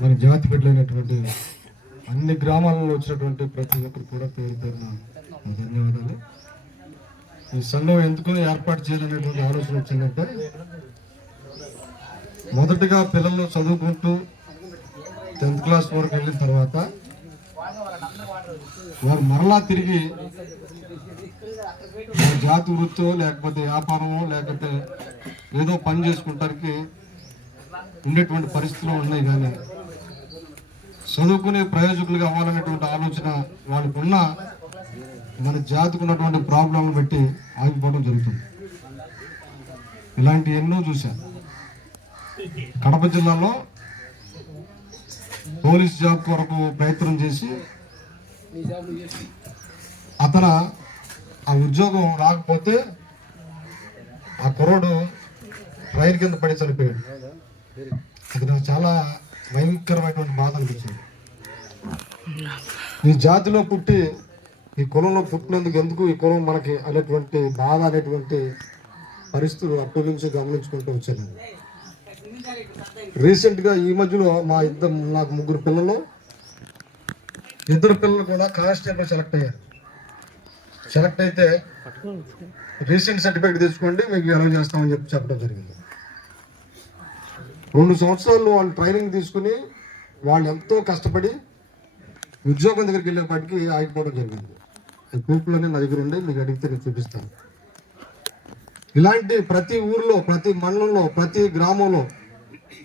మన జాతి బిడ్డలైనటువంటి అన్ని గ్రామాలలో వచ్చినటువంటి ప్రతి ఒక్కరు కూడా పేరు పేరున ధన్యవాదాలు. ఈ సంఘం ఎందుకు ఏర్పాటు చేయాలనేటువంటి ఆలోచన వచ్చిందంటే మొదటగా పిల్లలు చదువుకుంటూ టెన్త్ క్లాస్ వరకు వెళ్ళిన తర్వాత వారు మరలా తిరిగి మన జాతి వృత్తో లేకపోతే వ్యాపారమో లేకపోతే ఏదో పని చేసుకుంటానికి ఉండేటువంటి పరిస్థితులు ఉన్నాయి కానీ చదువుకునే ప్రయోజకులుగా అవ్వాలనేటువంటి ఆలోచన వాళ్ళకు ఉన్న మన జాతికి ఉన్నటువంటి ప్రాబ్లం పెట్టి ఆగిపోవడం జరుగుతుంది. ఇలాంటి ఎన్నో చూశాను. కడప జిల్లాలో పోలీస్ జాబ్ కొరకు ప్రయత్నం చేసి అతను ఆ ఉద్యోగం రాకపోతే ఆ కుర్రోడు రైలు కింద పడి చనిపోయాడు. అది నాకు చాలా భయంకరమైనటువంటి బాధ అనిపించింది. ఈ జాతిలో పుట్టి ఈ కులంలో పుట్టినందుకు ఎందుకు ఈ కులం మనకి అనేటువంటి బాధ అనేటువంటి పరిస్థితులు అప్పటి నుంచి గమనించుకుంటూ వచ్చాను. రీసెంట్గా ఈ మధ్యలో మా ఇద్దరు నాకు ముగ్గురు పిల్లలు ఇద్దరు పిల్లలు కూడా కానిస్టేబుల్ సెలెక్ట్ అయ్యారు. సెలెక్ట్ అయితే రీసెంట్ సర్టిఫికేట్ తెచ్చుకోండి మీకు ఎలా చేస్తామని చెప్పి చెప్పడం జరిగింది. రెండు సంవత్సరాలు వాళ్ళు ట్రైనింగ్ తీసుకుని వాళ్ళు ఎంతో కష్టపడి ఉద్యోగం దగ్గరికి వెళ్ళేపాటికి ఆగిపోవడం జరిగింది. ఈ ప్రూఫ్లన్నీ నా దగ్గర ఉండి మీకు అడిగితే నేను చూపిస్తాను. ఇలాంటి ప్రతి ఊర్లో ప్రతి మండలంలో ప్రతి గ్రామంలో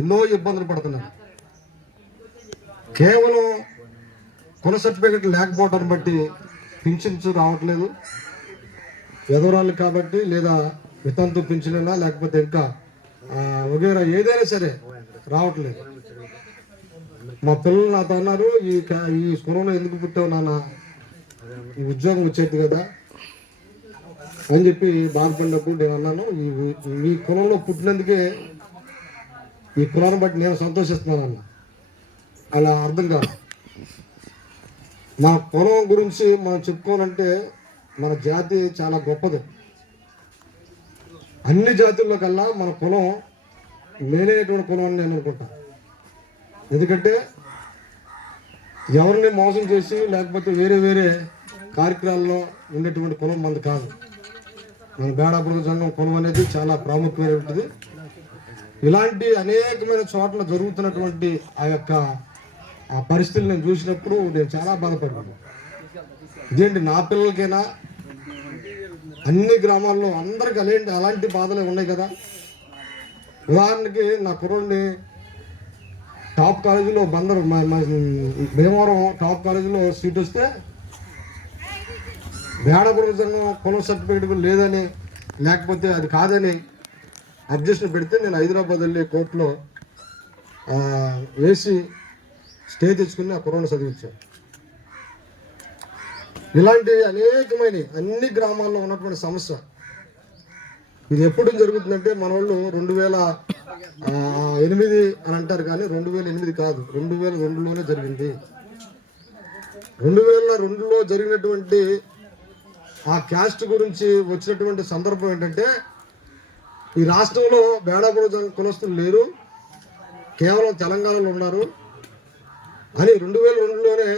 ఎన్నో ఇబ్బందులు పడుతున్నారు. కేవలం కుల సర్టిఫికెట్ లేకపోవడం బట్టి పింఛన్స్ రావట్లేదు. ఎదవరాలు కాబట్టి లేదా వితంతు పింఛనైనా లేకపోతే ఇంకా వగేరా ఏదైనా సరే రావట్లేదు. మా పిల్లలు నాతో అన్నారు ఈ క- ఈ కులంలో ఎందుకు పుట్టావు నాన్న? ఈ ఉద్యోగం వచ్చేది కదా. అని చెప్పి బాధపడినప్పుడు నేను అన్నాను ఈ మీ కులంలో పుట్టినందుకే ఈ కులాన్ని బట్టి నేను సంతోషిస్తున్నాను అన్న. అలా అర్థం కాదు. మన కులం గురించి మనం చెప్పుకోవాలంటే మన జాతి చాలా గొప్పది. అన్ని జాతుల్లో కల్లా మన కులం మేలైనటువంటి కులం అని నేను అనుకుంటా. ఎందుకంటే ఎవరిని మోసం చేసి లేకపోతే వేరే వేరే కార్యక్రమాల్లో ఉండేటువంటి కులం మనది కాదు. మన బేడాపురం సంఘం కులం అనేది చాలా ప్రాముఖ్యమైనటువంటిది. ఇలాంటి అనేకమైన చోట్ల జరుగుతున్నటువంటి ఆ యొక్క ఆ పరిస్థితులు నేను చూసినప్పుడు నేను చాలా బాధపడ్డాను. ఇదేంటి నా పిల్లలకైనా అన్ని గ్రామాల్లో అందరికి అలాంటి అలాంటి బాధలే ఉన్నాయి కదా. ఉదాహరణకి నా కుర్రుడిని టాప్ కాలేజీలో బందరు మా- భీమవరం టాప్ కాలేజీలో సీట్ వస్తే బేడపురం సంఘం కులం సర్టిఫికేట్ కూడా లేదని లేకపోతే అది కాదని అబ్జెక్షన్ పెడితే నేను హైదరాబాద్ వెళ్ళి కోర్టులో వేసి స్టే తెచ్చుకుని ఆ కుర్రోని చదివించాను. ఇలాంటి అనేకమైన అన్ని గ్రామాల్లో ఉన్నటువంటి సమస్య. ఇది ఎప్పుడు జరుగుతుందంటే మన వాళ్ళు రెండు వేల ఎనిమిది అని అంటారు కానీ రెండు వేల ఎనిమిది కాదు. రెండు వేల రెండులోనే జరిగింది. రెండు వేల రెండులో జరిగినటువంటి ఆ క్యాస్ట్ గురించి వచ్చినటువంటి సందర్భం ఏంటంటే ఈ రాష్ట్రంలో బేడాపురం కులస్తులు లేరు. కేవలం తెలంగాణలో ఉన్నారు. అని రెండు వేల రెండులోనే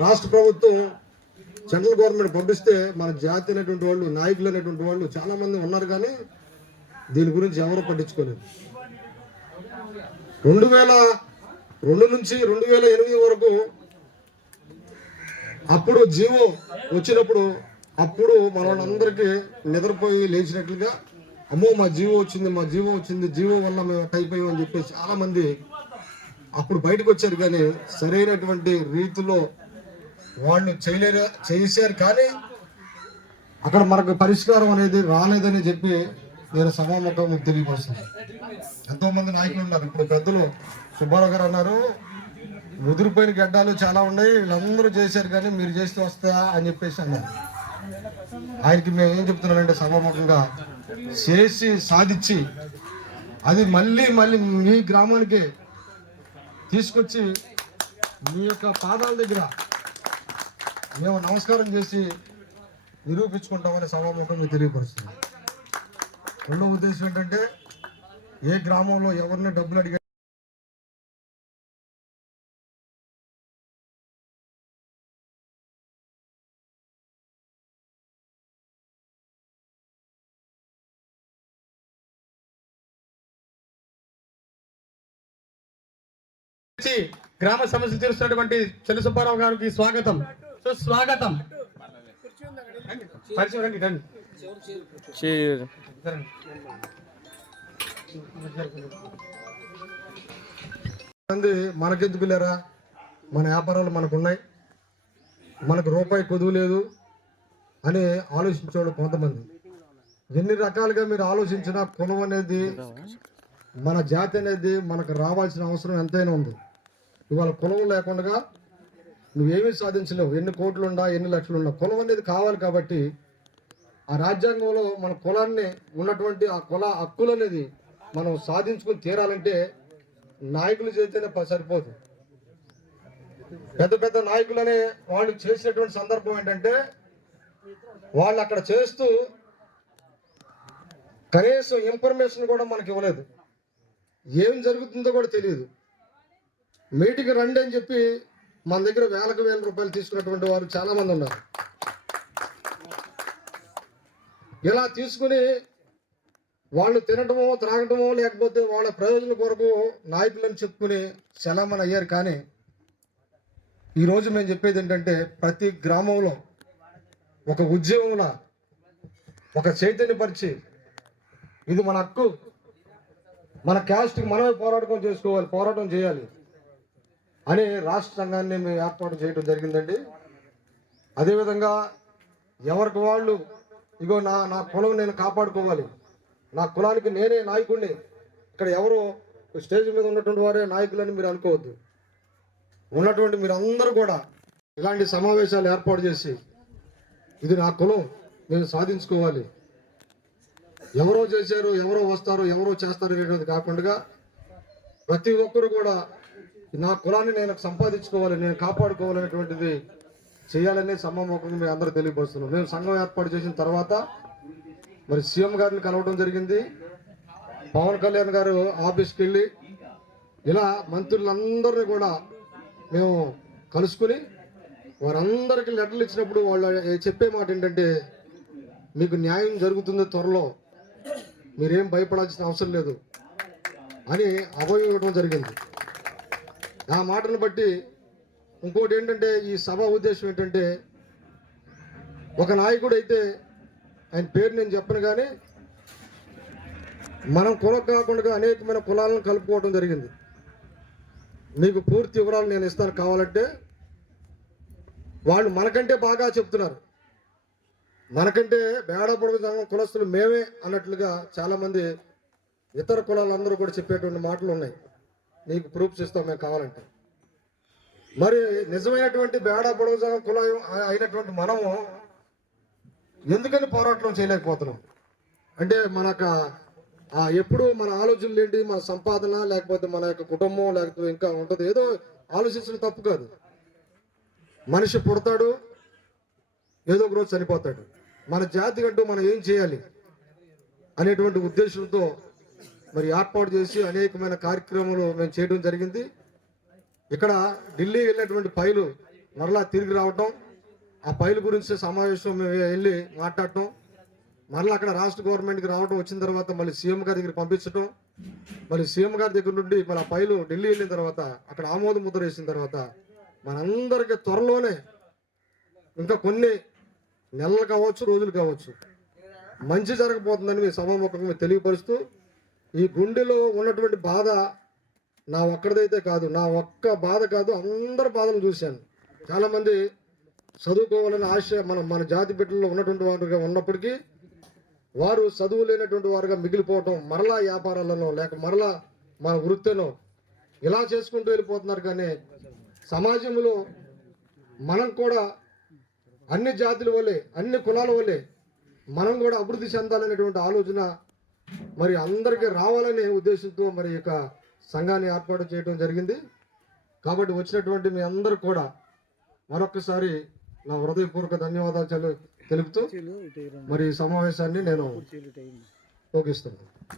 రాష్ట్ర ప్రభుత్వం సెంట్రల్ గవర్నమెంట్ పంపిస్తే మన జాతి అనేటువంటి వాళ్ళు నాయకులు అనేటువంటి వాళ్ళు చాలామంది ఉన్నారు కానీ దీని గురించి ఎవరు పట్టించుకోలేదు. రెండు వేల రెండు నుంచి రెండు వేల ఎనిమిది వరకు అప్పుడు జీవో వచ్చినప్పుడు అప్పుడు మన వాళ్ళందరికీ నిద్రపోయి లేచినట్లుగా అమ్మో మా జీవో వచ్చింది మా జీవో వచ్చింది జీవో వల్ల మేము టైప్ అయ్యామని చెప్పేసి చాలామంది అప్పుడు బయటకు వచ్చారు కానీ సరైనటువంటి రీతిలో వాళ్ళు చేయలేరు చేశారు కానీ అక్కడ మనకు పరిష్కారం అనేది రాలేదని చెప్పి నేను సమాముఖం తెలియపరుస్తున్నాను. ఎంతోమంది నాయకులు ఉన్నారు. ఇప్పుడు పెద్దలు సుబ్బారావు గారు అన్నారు ముదిరిపోయిన గడ్డాలు చాలా ఉన్నాయి వీళ్ళందరూ చేశారు కానీ మీరు చేస్తే వస్తాయా అని చెప్పేసి అన్నారు. ఆయనకి మేము ఏం చెప్తున్నానంటే సమాముఖంగా చేసి సాధించి అది మళ్ళీ మళ్ళీ మీ గ్రామానికి తీసుకొచ్చి మీ యొక్క పాదాల దగ్గర మేము నమస్కారం చేసి నిరూపించుకుంటామని సభాముఖంగా తెలియపరుస్తుంది. రెండో ఉద్దేశం ఏంటంటే ఏ గ్రామంలో ఎవరిని డబ్బులు అడిగా గ్రామ సమస్యలు తీరుస్తున్నటువంటి చెల్లి సుబ్బారావు గారికి స్వాగతం. సుస్వాగతం పరిచయం రండి రండి. మంది మనకెందుకు లేరా? మన వ్యాపారాలు మనకు ఉన్నాయి మనకు రూపాయి కొదువు లేదు అని ఆలోచించేవాడు కొంతమంది. ఎన్ని రకాలుగా మీరు ఆలోచించినా కులం అనేది మన జాతి అనేది మనకు రావాల్సిన అవసరం ఎంతైనా ఉంది. ఇవాళ కులం లేకుండా నువ్వేమీ సాధించలేవు. ఎన్ని కోట్లు ఉండా ఎన్ని లక్షలు ఉన్నా కులం అనేది కావాలి కాబట్టి ఆ రాజ్యాంగంలో మన కులాన్ని ఉన్నటువంటి ఆ కుల హక్కులు అనేది మనం సాధించుకుని తీరాలంటే నాయకులు చేస్తేనే సరిపోదు. పెద్ద పెద్ద నాయకులనే వాళ్ళు చేసినటువంటి సందర్భం ఏంటంటే వాళ్ళు అక్కడ చేస్తూ కనీసం ఇన్ఫర్మేషన్ కూడా మనకి ఇవ్వలేదు. ఏం జరుగుతుందో కూడా తెలియదు. మీటింగ్ రండి అని చెప్పి మన దగ్గర వేలకు వేల రూపాయలు తీసుకున్నటువంటి వారు చాలామంది ఉన్నారు. ఇలా తీసుకుని వాళ్ళు తినటమో త్రాగటమో లేకపోతే వాళ్ళ ప్రయోజనం కొరకు నాయకులను చెప్పుకుని చలామణి అయ్యారు. కానీ ఈరోజు మేము చెప్పేది ఏంటంటే ప్రతి గ్రామంలో ఒక ఉద్యమంలా ఒక చైతన్యపరిచి ఇది మన హక్కు. మన క్యాస్ట్కి మనమే పోరాటం చేసుకోవాలి పోరాటం చేయాలి. అనే రాష్ట్ర సంఘాన్ని మేము ఏర్పాటు చేయడం జరిగిందండి. అదేవిధంగా ఎవరికి వాళ్ళు ఇగో నా నా కులం నేను కాపాడుకోవాలి నా కులానికి నేనే నాయకుడిని ఇక్కడ ఎవరు స్టేజ్ మీద ఉన్నటువంటి వారే నాయకులని మీరు అనుకోవద్దు. ఉన్నటువంటి మీరు అందరూ కూడా ఇలాంటి సమావేశాలు ఏర్పాటు చేసి ఇది నా కులం నేను సాధించుకోవాలి. ఎవరో చేశారు ఎవరో వస్తారు ఎవరో చేస్తారు అనేది కాకుండా ప్రతి ఒక్కరు కూడా నా కులాన్ని నేను సంపాదించుకోవాలి నేను కాపాడుకోవాలనేటువంటిది చేయాలని సమ్మముఖంగా మేము అందరూ తెలియపరుస్తున్నాం. మేము సంఘం ఏర్పాటు చేసిన తర్వాత మరి సీఎం గారిని కలవడం జరిగింది. పవన్ కళ్యాణ్ గారు ఆఫీస్కి వెళ్ళి ఇలా మంత్రులందరినీ కూడా మేము కలుసుకుని వారందరికీ లెటర్లు ఇచ్చినప్పుడు వాళ్ళు చెప్పే మాట ఏంటంటే మీకు న్యాయం జరుగుతుంది త్వరలో మీరేం భయపడాల్సిన అవసరం లేదు అని అభయం ఇవ్వడం జరిగింది. ఆ మాటను బట్టి ఇంకోటి ఏంటంటే ఈ సభ ఉద్దేశం ఏంటంటే ఒక నాయకుడు అయితే ఆయన పేరు నేను చెప్పను కానీ మనం కులం కాకుండా అనేకమైన కులాలను కలుపుకోవడం జరిగింది. మీకు పూర్తి వివరాలు నేను ఇస్తాను కావాలంటే వాళ్ళు మనకంటే బాగా చెప్తున్నారు. మనకంటే బేడ పొడుగు సంఘం కులస్తులు మేమే అన్నట్లుగా చాలామంది ఇతర కులాలందరూ కూడా చెప్పేటువంటి మాటలు ఉన్నాయి. నీకు ప్రూఫ్స్ ఇస్తాం మేము కావాలంటే. మరి నిజమైనటువంటి బేడ పొడవు కులం అయినటువంటి మనము ఎందుకని పోరాటం చేయలేకపోతున్నాం? అంటే మనకు ఎప్పుడు మన ఆలోచనలు ఏంటి? మన సంపాదన లేకపోతే మన యొక్క కుటుంబం లేకపోతే ఇంకా ఉంటుంది. ఏదో ఆలోచించడం తప్పు కాదు. మనిషి పుడతాడు ఏదో ఒక రోజు చనిపోతాడు. మన జాతి అంటూ మనం ఏం చేయాలి అనేటువంటి ఉద్దేశంతో మరి ఏర్పాటు చేసి అనేకమైన కార్యక్రమాలు మేము చేయడం జరిగింది. ఇక్కడ ఢిల్లీ వెళ్ళినటువంటి పైలు మరలా తిరిగి రావటం ఆ పైలు గురించి సమావేశం మేము వెళ్ళి మాట్లాడటం మరలా అక్కడ రాష్ట్ర గవర్నమెంట్కి రావడం వచ్చిన తర్వాత మళ్ళీ సీఎం గారి దగ్గర పంపించడం మళ్ళీ సీఎం గారి దగ్గర నుండి మళ్ళీ ఆ పైలు ఢిల్లీ వెళ్ళిన తర్వాత అక్కడ ఆమోద ముద్ర వేసిన తర్వాత మనందరికీ త్వరలోనే ఇంకా కొన్ని నెలలు కావచ్చు రోజులు కావచ్చు మంచి జరగబోతుందని మీ సభాముఖంగా తెలియపరుస్తూ ఈ గుండెలో ఉన్నటువంటి బాధ నా ఒక్కడిదైతే కాదు నా ఒక్క బాధ కాదు అందరి బాధను చూశాను. చాలామంది చదువుకోవాలని ఆశ మన మన జాతి బిడ్డల్లో ఉన్నటువంటి వారుగా ఉన్నప్పటికీ వారు చదువు లేనటువంటి వారుగా మిగిలిపోవటం మరలా వ్యాపారాలను లేక మరలా మన వృత్తిలో ఇలా చేసుకుంటూ వెళ్ళిపోతున్నారు. కానీ సమాజంలో మనం కూడా అన్ని జాతుల వల్లే అన్ని కులాల వల్లే మనం కూడా అభివృద్ధి చెందాలనేటువంటి ఆలోచన మరి అందరికీ రావాలనే ఉద్దేశంతో మరి యొక్క సంఘాన్ని ఏర్పాటు చేయడం జరిగింది. కాబట్టి వచ్చినటువంటి మీ అందరూ కూడా మరొకసారి నా హృదయపూర్వక ధన్యవాదాలు తెలు- తెలుపుతూ మరి ఈ సమావేశాన్ని నేను ముగిస్తున్నాను.